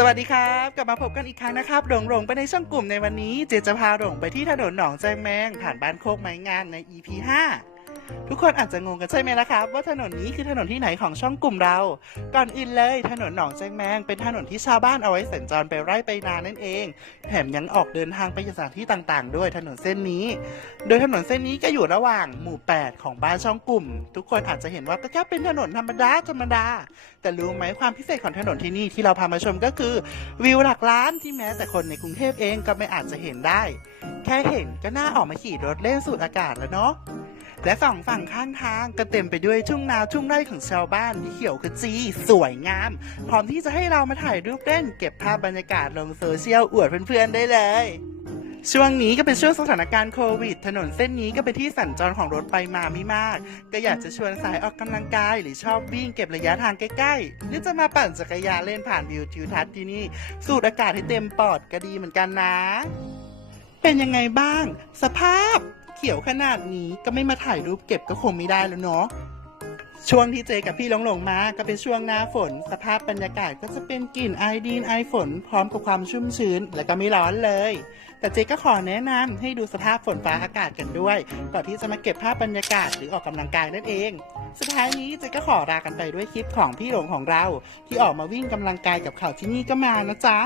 สวัสดีครับ กลับมาพบกันอีกครั้งนะครับหลงหลงไปในช่องกลุ่มในวันนี้ เจจะพาหลงไปที่ถนนหนองแจงแมงผ่านบ้านโคกไม้งามใน EP 5 ทุกคนอาจจะงงกันใช่ไหมล่ะครับ ว่าถนนนี้คือถนนที่ไหนของช่องกลุ่มเรา ก่อนอื่นเลย ถนนหนองแจ้งแมงเป็นถนนที่ชาวบ้านเอาไว้สัญจรไปไร่ไปนานั่นเอง แถมยังออกเดินทางไปยังสถานที่ต่างๆ ด้วยถนนเส้นนี้ โดยถนนเส้นนี้ก็อยู่ระหว่างหมู่ 8 ของบ้านช่องกลุ่ม ทุกคนอาจจะเห็นว่าก็แค่เป็นถนนธรรมดาธรรมดา แต่รู้ไหมความพิเศษของถนนที่นี่ที่เราพามาชมก็คือ วิวหลักล้านที่แม้แต่คนในกรุงเทพเองก็ไม่อาจจะเห็นได้ แค่เห็นก็น่าออกมาขี่รถเล่นสูดอากาศแล้วเนาะ และสองฝั่งข้างทางก็เต็มไปด้วยทุ่งนาทุ่งไร่ของชาวบ้านที่เขียวขจีสวยงาม พร้อมที่จะให้เรามาถ่ายรูปเล่น เก็บภาพบรรยากาศลงโซเชียลอวดเพื่อนๆได้เลยช่วงนี้ก็เป็นช่วงสถานการณ์โควิด ถนนเส้นนี้ก็เป็นที่สัญจรของรถไปมาไม่มาก ก็อยากจะชวนสายออกกำลังกาย หรือชอบวิ่งเก็บระยะทางใกล้ๆ หรือจะมาปั่นจักรยานเล่นผ่านวิวทิวทัศน์ที่นี่ สูดอากาศให้เต็มปอดก็ดีเหมือนกันนะ เป็นยังไงบ้าง สภาพ เขียวขนาดนี้ก็ไม่มาถ่ายรูปเก็บก็คงไม่ได้แล้วเนาะช่วงที่เจกับพี่หลงหลงมาก็เป็นช่วงหน้าฝน สภาพบรรยากาศก็จะเป็นกลิ่นไอดีนไอฝน พร้อมกับความชุ่มชื้น และก็ไม่ร้อนเลย แต่เจก็ขอแนะนำให้ดูสภาพฝนฟ้าอากาศกันด้วย ก่อนที่จะมาเก็บภาพบรรยากาศหรือออกกำลังกายนั่นเอง สุดท้ายนี้เจก็ขอลากันไปด้วยคลิปของพี่หลงของเรา ที่ออกมาวิ่งกำลังกายกับเขาที่นี่ก็มานะจ๊ะ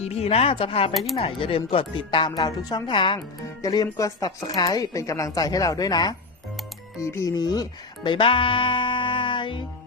EP หน้าจะพาไปที่ไหน อย่าลืมกดติดตามเราทุกช่องทาง อย่าลืมกด subscribe เป็นกำลังใจให้เราด้วยนะ EP นี้ บ๊ายบาย